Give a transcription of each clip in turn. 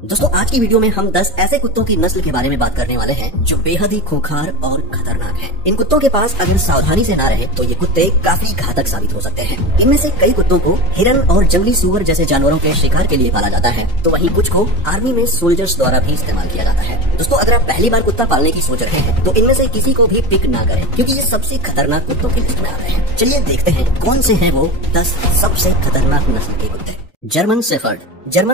दोस्तों आज की वीडियो में हम 10 ऐसे कुत्तों की नस्ल के बारे में बात करने वाले हैं जो बेहद ही खूंखार और खतरनाक हैं। इन कुत्तों के पास अगर सावधानी से ना रहे तो ये कुत्ते काफी घातक साबित हो सकते हैं। इनमें से कई कुत्तों को हिरन और जंगली सुअर जैसे जानवरों के शिकार के लिए पाला जाता है, तो वहीं कुछ को आर्मी में सोल्जर्स द्वारा भी इस्तेमाल किया जाता है। दोस्तों अगर आप पहली बार कुत्ता पालने की सोच रहे हैं तो इनमें से किसी को भी पिक ना करें, क्योंकि ये सबसे खतरनाक कुत्तों की लिस्ट में आते हैं। चलिए देखते हैं कौन से हैं वो 10 सबसे खतरनाक नस्ल के कुत्ते। जर्मन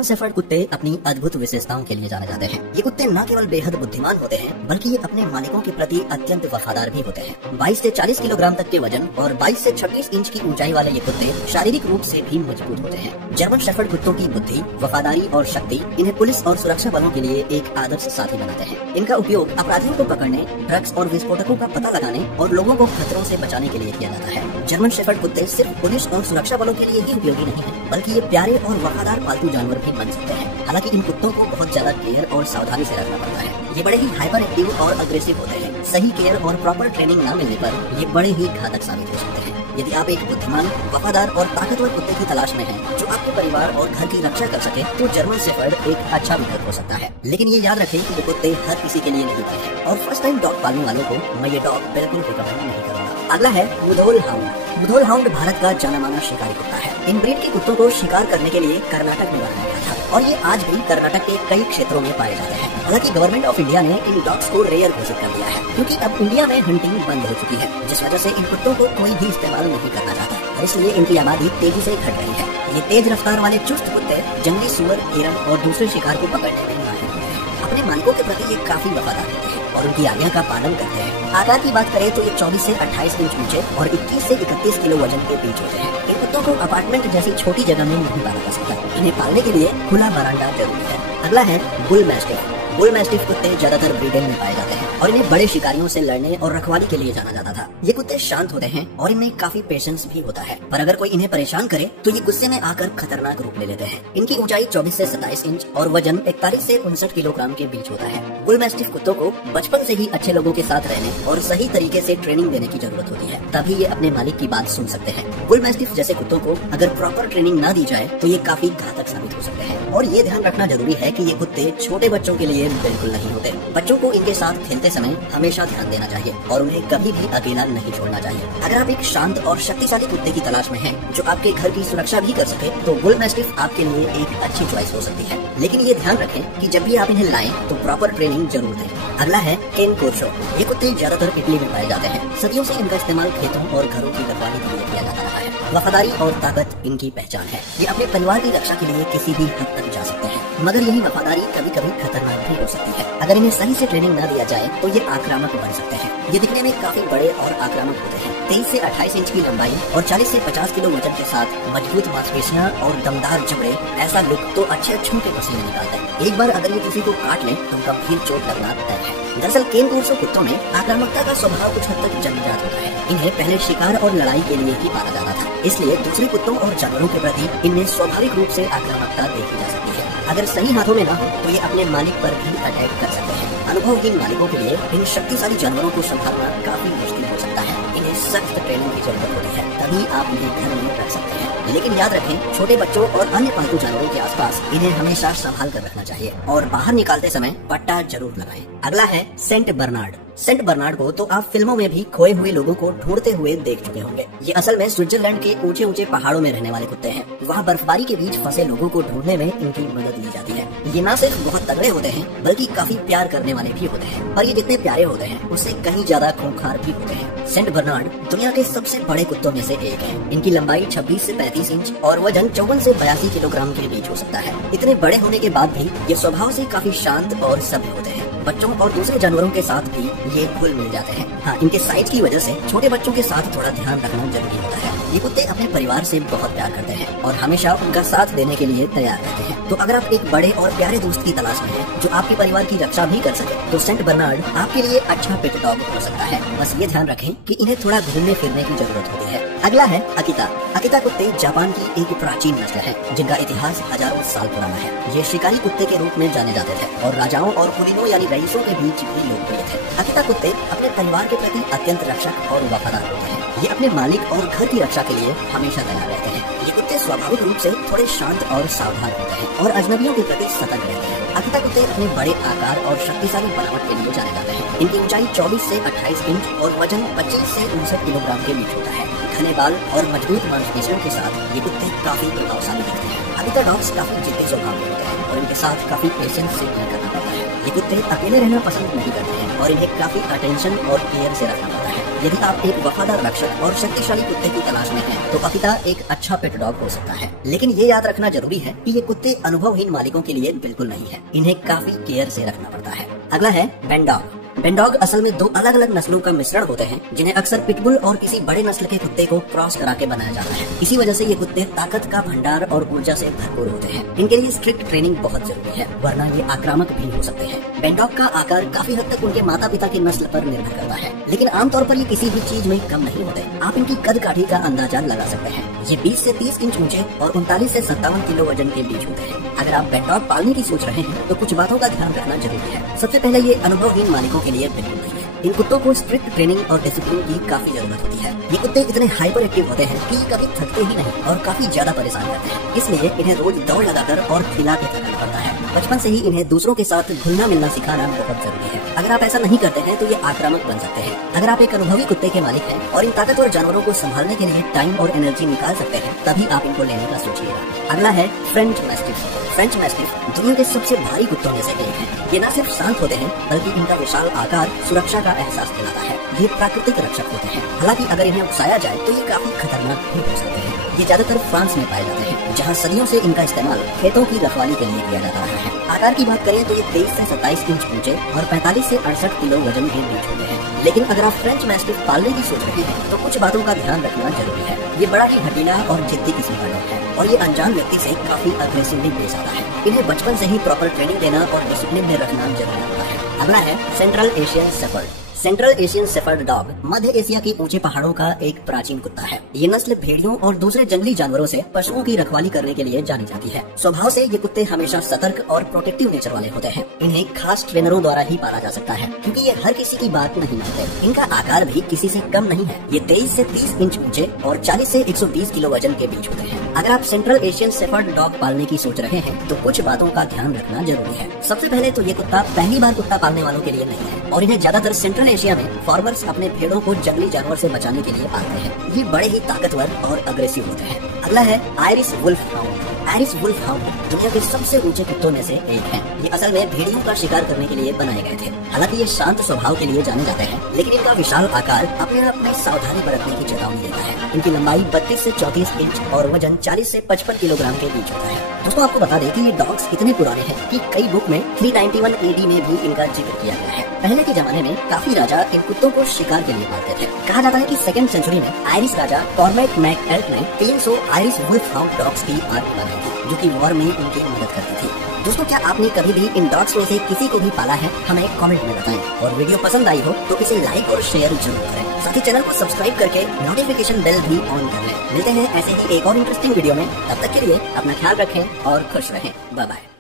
शेफर्ड कुत्ते अपनी अद्भुत विशेषताओं के लिए जाने जाते हैं। ये कुत्ते न केवल बेहद बुद्धिमान होते हैं बल्कि ये अपने मालिकों के प्रति अत्यंत वफादार भी होते हैं। 22 से 40 किलोग्राम तक के वजन और 22 से 26 इंच की ऊंचाई वाले ये कुत्ते शारीरिक रूप से भी मजबूत होते हैं। जर्मन शेफर्ड कुत्तों की बुद्धि, वफादारी और शक्ति इन्हें पुलिस और सुरक्षा बलों के लिए एक आदर्श साथी बनाते हैं। इनका उपयोग अपराधियों को पकड़ने, ड्रग्स और विस्फोटकों का पता लगाने और लोगों को खतरों से बचाने के लिए किया जाता है। जर्मन शेफर्ड कुत्ते सिर्फ पुलिस और सुरक्षा बलों के लिए ही उपयोगी नहीं है, बल्कि ये प्यारे और वफादार पालतू जानवर भी बन सकते हैं। हालांकि इन कुत्तों को बहुत ज्यादा केयर और सावधानी से रखना पड़ता है। ये बड़े ही हाइपर एक्टिव और अग्रेसिव होते हैं। सही केयर और प्रॉपर ट्रेनिंग न मिलने पर ये बड़े ही घातक साबित हो सकते हैं। यदि आप एक बुद्धिमान, वफादार और ताकतवर कुत्ते की तलाश में हैं, जो आपके परिवार और घर की रक्षा कर सके, तो जर्मन शेफर्ड एक अच्छा विकल्प हो सकता है। लेकिन ये याद रखें कि ये कुत्ते हर किसी के लिए नहीं बने हैं, और फर्स्ट टाइम डॉग पालने वालों को मैं ये डॉग बिल्कुल रिकमेंड नहीं करूँगा। अगला है मुधोल हाउंड। मुधोल हाउंड भारत का जाना माना शिकारी कुत्ता है। इन ब्रीड के कुत्तों को शिकार करने के लिए कर्नाटक में बनाया गया था, और ये आज भी कर्नाटक के कई क्षेत्रों में पाए जाते हैं। हालांकि गवर्नमेंट ऑफ इंडिया ने इन डॉग्स को रेयर घोषित कर दिया है, क्योंकि अब इंडिया में हंटिंग बंद हो चुकी है, जिस वजह से इन कुत्तों को कोई भी इस्तेमाल नहीं करना चाहता, और इसलिए इनकी आबादी तेजी से घट रही है। ये तेज रफ्तार वाले चुस्त कुत्ते जंगली सुअर, हिरन और दूसरे शिकार को पकड़ने में माहिर होते हैं। अपने मालिकों के प्रति ये काफी वफादार होते हैं और उनकी आज्ञा का पालन करते हैं। आकार की बात करें तो ये 24 से 28 इंच ऊंचे और 21 से 31 किलो वजन के बीच होते हैं। इन कुत्तों को अपार्टमेंट जैसी छोटी जगह में नहीं पाला जा सकता। इन्हें पालने के लिए खुला बरामदा जरूरी है। अगला है बुल मैस्टिफ। बुल मैस्टिफ कुत्ते ज्यादातर ब्रिटेन में पाए जाते हैं और इन्हें बड़े शिकारियों से लड़ने और रखवाली के लिए जाना जाता था। ये कुत्ते शांत होते हैं और इनमें काफी पेशेंस भी होता है, पर अगर कोई इन्हें परेशान करे तो ये गुस्से में आकर खतरनाक रूप ले लेते हैं। इनकी ऊंचाई 24 से 27 इंच और वजन 41 से 59 किलोग्राम के बीच होता है। बुल मैस्टिफ कुत्तों को बचपन से ही अच्छे लोगों के साथ रहने और सही तरीके से ट्रेनिंग देने की जरूरत होती है, तभी ये अपने मालिक की बात सुन सकते हैं। बुल मैस्टिफ जैसे कुत्तों को अगर प्रॉपर ट्रेनिंग न दी जाए तो ये काफी घातक साबित हो सकते हैं। और ये ध्यान रखना जरूरी है कि ये कुत्ते छोटे बच्चों के लिए बिल्कुल नहीं होते। बच्चों को इनके साथ खेलते समय हमेशा ध्यान देना चाहिए और उन्हें कभी भी अकेला नहीं छोड़ना चाहिए। अगर आप एक शांत और शक्तिशाली कुत्ते की तलाश में हैं, जो आपके घर की सुरक्षा भी कर सके, तो बुल मैस्टिफ आपके लिए एक अच्छी चॉइस हो सकती है। लेकिन ये ध्यान रखें कि जब भी आप इन्हें लाएं तो प्रॉपर ट्रेनिंग जरूर दें। अगला है केन कोर्सो। ये कुत्ते ज्यादातर इटली में पाए जाते हैं। सदियों से इनका इस्तेमाल खेतों और घरों की रखवाली के लिए किया जाता रहा है। वफादारी और ताकत इनकी पहचान है। ये अपने परिवार की रक्षा के लिए किसी भी हद तक जा सकते हैं, मगर यही वफादारी कभी कभी खतरनाक भी हो सकती है। अगर इन्हें सही से ट्रेनिंग न दिया जाए तो ये आक्रामक बन सकते हैं। ये दिखने में काफी बड़े और आक्रामक होते हैं। 23 से 28 इंच की लंबाई और 40 से 50 किलो वजन के साथ मजबूत मांसपेशियां और दमदार जबड़े, ऐसा लुक तो अच्छे के पसीने निकालता है। एक बार अगर ये किसी को काट ले तो गंभीर चोट लगना तय है। दरअसल केन कोर्सो कुत्तों में आक्रामकता का स्वभाव कुछ हद तक जन्मजात होता है। इन्हें पहले शिकार और लड़ाई के लिए ही पाला जाता था, इसलिए दूसरे कुत्तों और जानवरों के प्रति इनमें स्वाभाविक रूप से आक्रामकता देखी जा सकती है। अगर सही हाथों में न हो तो ये अपने मालिक पर भी अटैक कर सकते हैं। अनुभवहीन मालिकों के लिए इन शक्तिशाली जानवरों को संभालना काफी मुश्किल हो सकता है। इन्हें सख्त ट्रेनिंग की जरूरत होती है, तभी आप इन्हें घर में रख सकते हैं। लेकिन याद रखें, छोटे बच्चों और अन्य पालतू जानवरों के आसपास इन्हें हमेशा संभाल कर रखना चाहिए और बाहर निकालते समय पट्टा जरूर लगाएं। अगला है सेंट बर्नार्ड। सेंट बर्नार्ड को तो आप फिल्मों में भी खोए हुए लोगों को ढूंढते हुए देख चुके होंगे। ये असल में स्विट्जरलैंड के ऊंचे ऊंचे पहाड़ों में रहने वाले कुत्ते हैं। वहाँ बर्फबारी के बीच फंसे लोगों को ढूंढने में इनकी मदद ली जाती है। ये न सिर्फ बहुत तगड़े होते हैं बल्कि काफी प्यार करने वाले भी होते हैं, और ये जितने प्यारे होते हैं उससे कहीं ज्यादा खूंखार भी होते हैं। सेंट बर्नार्ड दुनिया के सबसे बड़े कुत्तों में से एक है। इनकी लंबाई 26 से 35 इंच और वजन 54 से 82 किलोग्राम के बीच हो सकता है। इतने बड़े होने के बाद भी ये स्वभाव से काफी शांत और सभ्य होते हैं। बच्चों और दूसरे जानवरों के साथ भी ये घुल मिल जाते हैं। हाँ, इनके साइज की वजह से छोटे बच्चों के साथ थोड़ा ध्यान रखना जरूरी होता है। ये कुत्ते अपने परिवार से बहुत प्यार करते हैं और हमेशा उनका साथ देने के लिए तैयार रहते हैं। तो अगर आप एक बड़े और प्यारे दोस्त की तलाश में हैं, जो आपके परिवार की रक्षा भी कर सके, तो सेंट बर्नार्ड आपके लिए अच्छा पेट डॉग हो सकता है। बस ये ध्यान रखें कि इन्हें थोड़ा घूमने फिरने की जरूरत होती है। अगला है अकिता। अकिता कुत्ते जापान की एक प्राचीन नस्ल है, जिनका इतिहास हजारों साल पुराना है। ये शिकारी कुत्ते के रूप में जाने जाते थे और राजाओं और कुलीनों यानी रईसों के बीच भी लोकप्रिय थे। अकिता कुत्ते अपने परिवार के प्रति अत्यंत रक्षक और वफादार होते हैं। ये अपने मालिक और घर की रक्षा के लिए हमेशा तैयार रहते हैं। ये कुत्ते स्वाभाविक रूप से थोड़े शांत और सावधान होते हैं और अजनबियों के प्रति सतर्क रहते हैं। अधिकतर कुत्ते अपने बड़े आकार और शक्तिशाली बनावट के लिए जाने जाते हैं। इनकी ऊंचाई 24 से 28 इंच और वजन 25 से 59 किलोग्राम के बीच होता है। घने बाल और मजबूत मांसपेशियों के साथ ये कुत्ते काफी प्रभावशाली दिखते हैं। अधिकतर डॉग्स काफी जिद्दी स्वभाव के होते हैं और इनके साथ काफी पेशेंस से डील करना पड़ता है। ये कुत्ते अकेले रहना पसंद नहीं करते हैं और इन्हें काफी अटेंशन और केयर से रखना पड़ता है। यदि आप एक वफादार रक्षक और शक्तिशाली कुत्ते की तलाश में हैं, तो अकिता एक अच्छा पेट डॉग हो सकता है। लेकिन ये याद रखना जरूरी है कि ये कुत्ते अनुभवहीन मालिकों के लिए बिल्कुल नहीं है। इन्हें काफी केयर से रखना पड़ता है। अगला है बेनडॉग। बेनडॉग असल में दो अलग अलग नस्लों का मिश्रण होते हैं, जिन्हें अक्सर पिटबुल और किसी बड़े नस्ल के कुत्ते को क्रॉस करा के बनाया जाता है। इसी वजह से ये कुत्ते ताकत का भंडार और ऊर्जा से भरपूर होते हैं। इनके लिए स्ट्रिक्ट ट्रेनिंग बहुत जरूरी है, वरना ये आक्रामक भी हो सकते हैं। बेनडॉग का आकार काफी हद तक उनके माता पिता की नस्ल पर निर्भर करता है, लेकिन आमतौर पर ये किसी भी चीज में कम नहीं होते। आप इनकी कद काठी का अंदाजा लगा सकते हैं। ये 20 से 30 इंच ऊंचे और 39 से 57 किलो वजन के बीच होते हैं। अगर आप बेनडॉग पालने की सोच रहे हैं, तो कुछ बातों का ध्यान रखना जरूरी है। सबसे पहले ये अनुभवहीन मालिकों के लिए बिल्कुल नहीं है। इन कुत्तों को स्ट्रिक्ट ट्रेनिंग और डिसिप्लिन की काफी जरूरत होती है। ये कुत्ते इतने हाइपर एक्टिव होते हैं कि कभी थकते ही नहीं और काफी ज्यादा परेशान करते हैं। इसलिए इन्हें रोज दौड़ लगाकर और खिला के थकाना पड़ता है। बचपन से ही इन्हें दूसरों के साथ घुलना मिलना सिखाना बहुत जरूरी है। अगर आप ऐसा नहीं करते हैं तो ये आक्रामक बन सकते हैं। अगर आप एक अनुभवी कुत्ते के मालिक हैं और इन ताकतवर जानवरों को संभालने के लिए टाइम और एनर्जी निकाल सकते हैं, तभी आप इनको लेने का सोचिएगा। अगला है फ्रेंच मैस्टिफ। फ्रेंच मैस्टिफ दुनिया के सबसे भारी कुत्तों में से एक है। ये न सिर्फ शांत होते हैं, बल्कि इनका विशाल आकार सुरक्षा का एहसास दिलाता है। ये प्राकृतिक रक्षक होते हैं। हालांकि अगर इन्हें उकसाया जाए तो ये काफी खतरनाक भी हो सकते हैं। ये ज्यादातर फ्रांस में पाए जाते हैं, जहाँ सदियों से इनका इस्तेमाल खेतों की रखवाली के लिए किया जाता रहा है। आकार की बात करें तो ये 23 से 27 इंच ऊंचे और 45 से 68 किलो वजन के बीच होते हैं। लेकिन अगर आप फ्रेंच मैस्टिफ पालने की सोच रहे हैं, तो कुछ बातों का ध्यान रखना जरूरी है। ये बड़ा ही हठीला और जिद्दी किस्म का डॉग है और ये अनजान व्यक्ति से काफी अग्रेसिवली पेश आता है। इन्हें बचपन से ही प्रॉपर ट्रेनिंग देना और डिसिप्लिन में रखना जरूरी होता है। अगला है central Asian shepherd. Central Asian shepherd dog मध्य एशिया के ऊंचे पहाड़ों का एक प्राचीन कुत्ता है। ये नस्ल भेड़ियों और दूसरे जंगली जानवरों से पशुओं की रखवाली करने के लिए जानी जाती है। स्वभाव से ये कुत्ते हमेशा सतर्क और प्रोटेक्टिव नेचर वाले होते हैं। इन्हें खास ट्रेनरों द्वारा ही पाला जा सकता है, क्योंकि ये हर किसी की बात नहीं मानते। इनका आकार भी किसी से कम नहीं है। ये 23 से 30 इंच ऊंचे और 40 से 120 किलो वजन के बीच होते हैं। अगर आप सेंट्रल एशियन शेफर्ड डॉग पालने की सोच रहे हैं, तो कुछ बातों का ध्यान रखना जरूरी है। सबसे पहले तो ये कुत्ता पहली बार कुत्ता पालने वालों के लिए नहीं है और इन्हें ज्यादातर सेंट्रल एशिया में फार्मर्स अपने भेड़ों को जंगली जानवर से बचाने के लिए पालते हैं। ये बड़े ही ताकतवर और अग्रेसिव होते हैं। अगला है Irish wolfhound. Irish wolfhound दुनिया के सबसे ऊंचे कुत्तों में से एक है। ये असल में भेड़ियों का शिकार करने के लिए बनाए गए थे। हालांकि ये शांत स्वभाव के लिए जाने जाते हैं, लेकिन इनका विशाल आकार अपने आप में सावधानी बरतने की चेतावनी देता है। इनकी लंबाई 32 से 34 इंच और वजन 40 से 55 किलोग्राम के बीच होता है। दोस्तों, आपको बता दें कि ये डॉग्स इतने पुराने हैं कि कई बुक में 391 AD में भी इनका जिक्र किया गया है। पहले के जमाने में काफी राजा इन कुत्तों को शिकार के लिए पालते थे। कहा जाता है कि 2nd सेंचुरी में आयरिश राजा कॉर्मेक मैकएल्ट ने 300 आयरिश वुल्फ हाउंड डॉग्स की आर्मी बनाई थी, जो कि वॉर में उनकी मदद करती थी। दोस्तों, क्या आपने कभी भी इन डॉग्स में से किसी को भी पाला है? हमें कमेंट में बताएं। और वीडियो पसंद आई हो तो इसे लाइक और शेयर जरूर करें। साथ ही चैनल को सब्सक्राइब करके नोटिफिकेशन बेल भी ऑन कर लें। मिलते हैं ऐसे ही एक और इंटरेस्टिंग वीडियो में। तब तक के लिए अपना ख्याल रखें और खुश रहें। Bye bye.